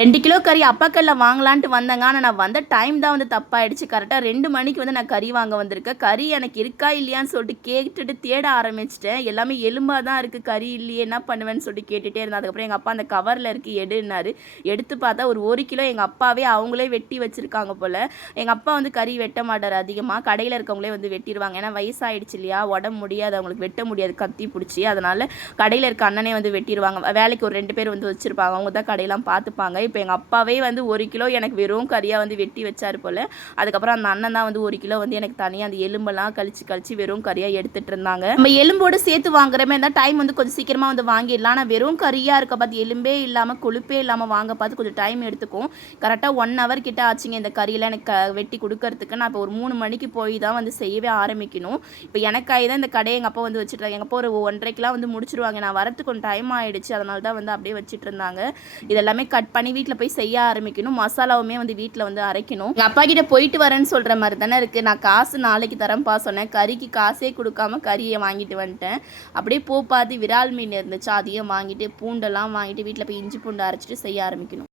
2 kilo கறி அப்பாக்கல்ல வாங்கலான்ட்டு வந்தேங்க. ஆனா நான் வந்த டைம் தான் வந்து தப்பாயிடுச்சு. கரெக்ட்டா 2 மணிக்கு வந்து நான் கறி வாங்க வந்திருக்கேன். கறி எனக்கு இருக்கா இல்லையான்னு சொல்லிட்டு கேட்டுட்டு தேட ஆரம்பிச்சுட்டேன். எல்லாமே எலும்பா தான் இருக்கு. கறி இல்லையே என்ன பண்ணுவேன்னு சொல்லிட்டு கேட்டுட்டே இருந்தேன். அதுக்கப்புறம் எங்க அப்பா அந்த கவர்ல இருக்கு எடுன்னாரு. எடுத்து பார்த்தா ஒரு 1 கிலோ எங்க அப்பாவே அவங்களே வெட்டி வச்சிருக்காங்க போல. எங்க அப்பா வந்து கறி வெட்ட மாட்டாரு அதிகமா. கடையில இருக்கவங்களே வந்து வெட்டிருவாங்க. ஏன்னா வயசாயிடுச்சு இல்லையா? உடம்பு முடியாது அவங்களுக்கு வெட்ட முடியாது கத்தி புடிச்சு. அதனால கடையில இருக்க அண்ணனே வந்து வெட்டிருவாங்க. வேலைக்கு ஒரு 2 பேர் வந்து வச்சிருப்பாங்க. அவங்க தான் கடையெல்லாம் பார்த்துப்பாங்க. இப்போ எங்கள் அப்பாவே வந்து 1 கிலோ எனக்கு வெறும் கறியாக வந்து வெட்டி வச்சார் போல். அதுக்கப்புறம் அந்த அண்ணன் தான் வந்து 1 கிலோ வந்து எனக்கு தனியாக அந்த எலும்பெல்லாம் கழிச்சு வெறும் கறியாக எடுத்துகிட்டு இருந்தாங்க. நம்ம எலும்போடு சேர்த்து வாங்குற மாதிரி இருந்தால் டைம் வந்து கொஞ்சம் சீக்கிரமாக வந்து வாங்கிடலாம். ஆனால் வெறும் கறியாக இருக்க பார்த்து எலும்பே இல்லாமல் கொழுப்பே இல்லாமல் வாங்க பார்த்து கொஞ்சம் டைம் எடுத்துக்கும். கரெக்டாக 1 ஹவர் கிட்ட ஆச்சுங்க இந்த கறியெல்லாம் எனக்கு வெட்டி கொடுக்கறதுக்கு. நான் இப்போ ஒரு 3 மணிக்கு போய் தான் வந்து செய்யவே ஆரம்பிக்கணும். இப்போ எனக்காக தான் இந்த கடையை எங்கள் அப்பா வந்து வச்சுட்டு எங்கள் அப்பா ஒரு 1:30க்கெலாம் வந்து முடிச்சிருவாங்க. நான் வரத்துக்கு கொஞ்சம் டைம் ஆகிடுச்சு. அதனால தான் வந்து அப்படியே வச்சுட்டு இருந்தாங்க. இதெல்லாமே கட் பண்ணி வீட்டில் போய் செய்ய ஆரம்பிக்கணும். மசாலாவுமே வந்து வீட்டில் வந்து அரைக்கணும். எங்கள் அப்பா கிட்ட போயிட்டு வரேன்னு சொல்கிற மாதிரி தானே இருக்குது. நான் காசு நாளைக்கு தரேன்ப்பா சொன்னேன். கறிக்கு காசே கொடுக்காம கறியை வாங்கிட்டு வந்துட்டேன். அப்படியே பார்த்து விரால் மீன் இருந்துச்சு, அதையும் வாங்கிட்டு பூண்டெல்லாம் வாங்கிட்டு வீட்டில் போய் இஞ்சி பூண்டு அரைச்சிட்டு செய்ய ஆரம்பிக்கணும்.